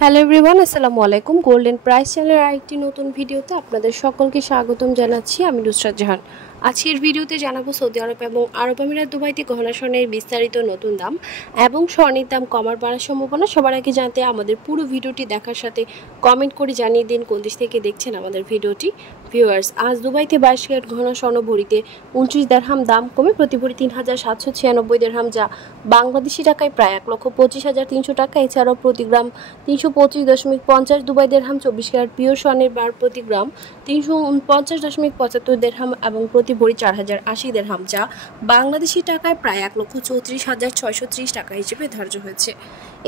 Hello everyone, আসসালামু আলাইকুম। Golden price চ্যানেলের আরেকটি নতুন ভিডিওতে আপনাদের সকলকে স্বাগতম জানাচ্ছি। আমি নুসরাত জাহান। আজকের ভিডিওতে জানাবো সৌদি আরব এবং আরব আমিরাত দুবাইতে গহনা স্বর্ণের বিস্তারিত নতুন দাম এবং স্বর্ণের দাম কমার বাড়ার সম্ভাবনা। সবার আগে জানতে আমাদের পুরো ভিডিওটি দেখার সাথে কমেন্ট করে জানিয়ে দিন কোন দেশ থেকে দেখছেন আমাদের ভিডিওটি। ভিউয়ার্স, আজ দুবাইতে 22 ক্যারেট গহনা স্বর্ণ ভরিতে 29 দিরহাম দাম কমে প্রতি ভরি 3,796 দিরহাম, যা বাংলাদেশি টাকায় প্রায় 1,25,300 টাকা। এছাড়াও প্রতি গ্রাম 325.50 দুবাই দিরহাম, 24 ক্যারেট পিওর স্বর্ণের বার প্রতি গ্রাম 349.75 দিরহাম এবং প্রতি ভরি 4,080 দিরহাম, যা বাংলাদেশি টাকায় প্রায় 1,34,630 টাকা হিসেবে ধার্য হয়েছে।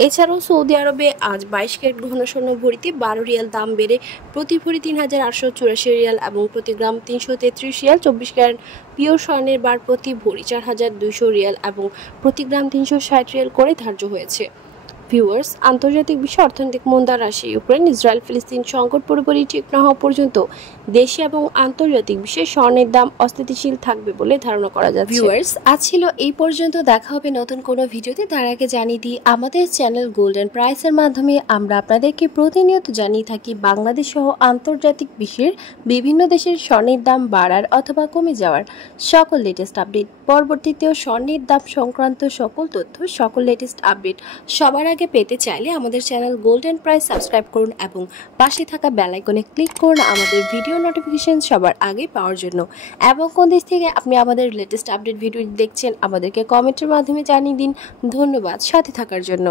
এছাড়াও সৌদি আরবে আজ 22 ক্যারেট গহনা স্বর্ণ ভরিতে 12 রিয়াল দাম বেড়ে প্রতি ভরি 3,884 রিয়াল এবং প্রতি গ্রাম 333 রিয়াল। 24 ক্যারেট পিওর স্বর্ণের বার প্রতি ভরি 4,200 রিয়াল এবং প্রতি গ্রাম 360 রিয়াল করে ধার্য হয়েছে। ভিউয়ার্স, আন্তর্জাতিক বিশ্ব অর্থনৈতিক মন্দা, রাশিয়া ইউক্রেন ইসরায়েল ফিলিস্তিন সংকট পুরোপুরি ঠিক না হওয়া পর্যন্ত দেশে এবং আন্তর্জাতিক বিশ্বে স্বর্ণের দাম অস্থিতিশীল থাকবে বলে ধারণা করা যাচ্ছে। ভিউয়ার্স, আজ ছিল এই পর্যন্ত। দেখা হবে নতুন কোনো ভিডিওতে। তার আগে জানিয়ে দিই, আমাদের চ্যানেল গোল্ডেন প্রাইসের মাধ্যমে আমরা আপনাদেরকে প্রতিনিয়ত জানিয়ে থাকি বাংলাদেশ সহ আন্তর্জাতিক বিশ্বের বিভিন্ন দেশের স্বর্ণের দাম বাড়ার অথবা কমে যাওয়ার সকল লেটেস্ট আপডেট। পরবর্তীতেও স্বর্ণের দাম সংক্রান্ত সকল তথ্য, সকল লেটেস্ট আপডেট সবার আগে পেতে চাইলে আমাদের চ্যানেল গোল্ডেন প্রাইস সাবস্ক্রাইব করুন এবং পাশে থাকা বেল আইকনে ক্লিক করুন আমাদের ভিডিও নোটিফিকেশন সবার আগে পাওয়ার জন্য। এবং কোন দেশ থেকে আপনি আমাদের লেটেস্ট আপডেট ভিডিও দেখছেন আমাদেরকে কমেন্টের মাধ্যমে জানিয়ে দিন। ধন্যবাদ সাথে থাকার জন্য।